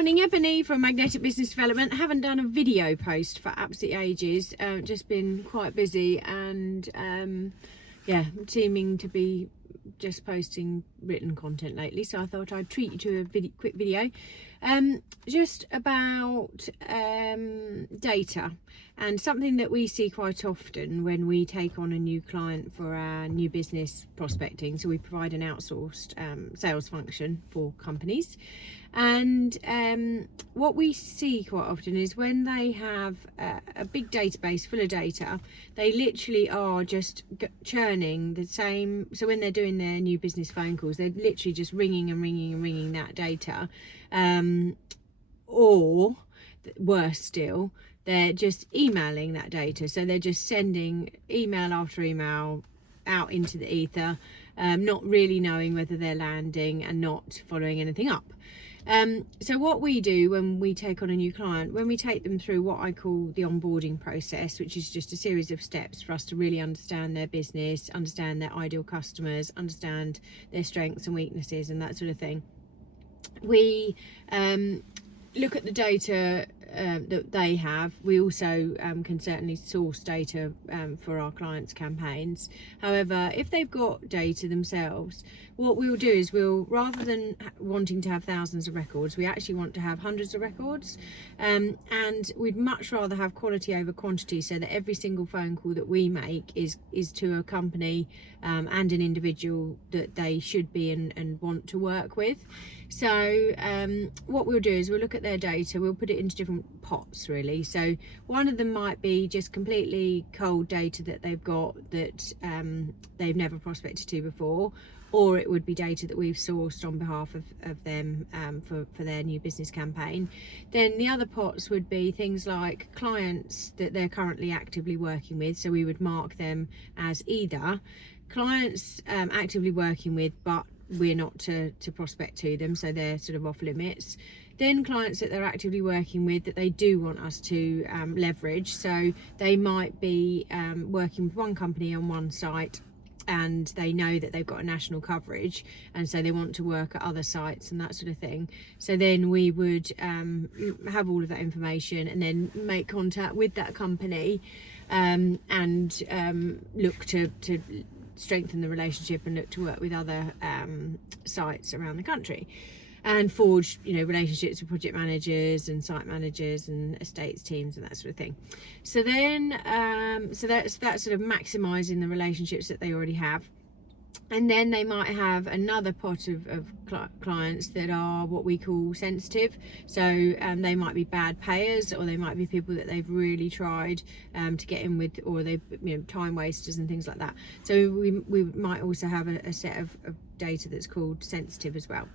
Morning, Ebony from Magnetic Business Development. Haven't done a video post for absolute ages. Just been quite busy and yeah, seeming to be just posting written content lately. So I thought I'd treat you to a quick video just about data, and something that we see quite often when we take on a new client for our new business prospecting. So we provide an outsourced sales function for companies, and what we see quite often is when they have a big database full of data, they literally are just churning the same. So when they're doing their new business phone calls, they're literally just ringing and ringing and ringing that data, or worse still, they're just emailing that data. So they're just sending email after email out into the ether, not really knowing whether they're landing and not following anything up. So what we do when we take on a new client, when we take them through what I call the onboarding process, which is just a series of steps for us to really understand their business, understand their ideal customers, understand their strengths and weaknesses and that sort of thing. We look at the data that they have. We also can certainly source data for our clients' campaigns. However, if they've got data themselves, what we'll do is we'll, rather than wanting to have thousands of records, we actually want to have hundreds of records, and we'd much rather have quality over quantity, so that every single phone call that we make is to a company and an individual that they should be and want to work with. So what we'll do is we'll look at their data, we'll put it into different pots really. So one of them might be just completely cold data that they've got that they've never prospected to before, or it would be data that we've sourced on behalf of them for their new business campaign. Then the other pots would be things like clients that they're currently actively working with, so we would mark them as either clients actively working with but we're not to prospect to them, so they're sort of off limits. Then clients that they're actively working with that they do want us to leverage, so they might be working with one company on one site and they know that they've got a national coverage, and so they want to work at other sites and that sort of thing. So then we would have all of that information and then make contact with that company and look to strengthen the relationship and look to work with other sites around the country and forge, relationships with project managers and site managers and estates teams and that sort of thing. So then so that's sort of maximizing the relationships that they already have. And then they might have another pot of clients that are what we call sensitive. So they might be bad payers, or they might be people that they've really tried to get in with, or they've time wasters and things like that. So we might also have a set of data that's called sensitive as well.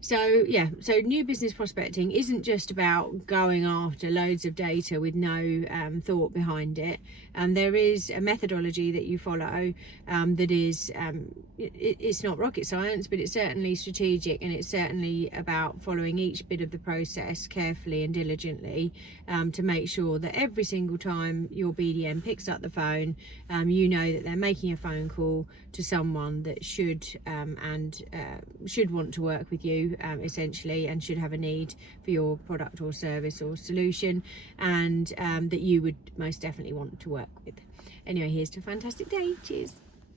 So yeah, so new business prospecting isn't just about going after loads of data with no thought behind it. There is a methodology that you follow that is it's not rocket science, but it's certainly strategic, and it's certainly about following each bit of the process carefully and diligently to make sure that every single time your BDM picks up the phone, you know that they're making a phone call to someone that should want to work with you, essentially, and should have a need for your product or service or solution, and that you would most definitely want to work with. Anyway, here's to a fantastic day. Cheers.